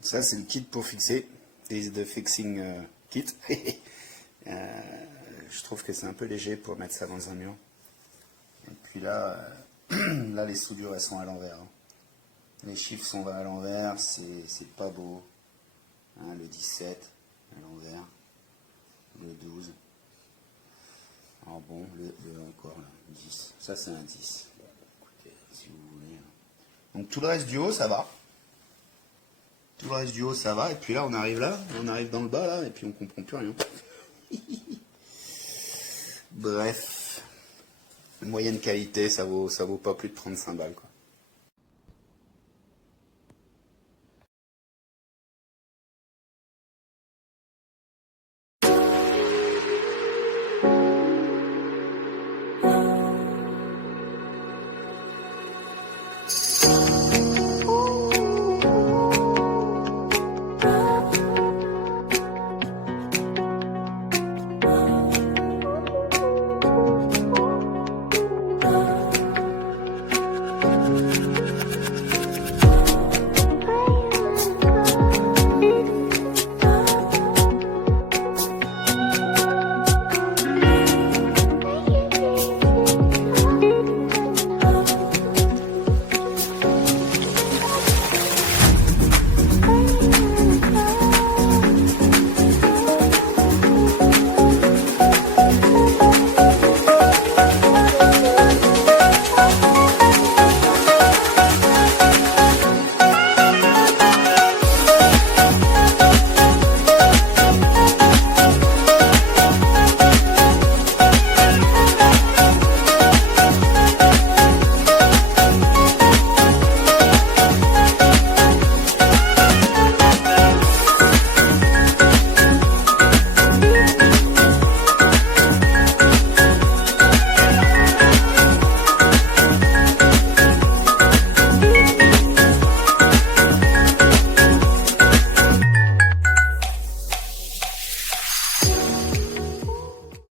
Ça, c'est le kit pour fixer. This is the fixing kit. Je trouve que c'est un peu léger pour mettre ça dans un mur. Et puis là, là les soudures, elles sont à l'envers. Hein. Les chiffres sont à l'envers, c'est pas beau. Hein, le 17 à l'envers. Le 12. Alors bon, encore là, 10. Ça, c'est un 10. Bon, écoutez, si vous voulez. Donc tout le reste du haut, ça va. Tout le reste du haut, ça va. Et puis là, on arrive dans le bas, là, et puis on comprend plus rien. Bref. Moyenne qualité, ça vaut pas plus de 35 balles, quoi.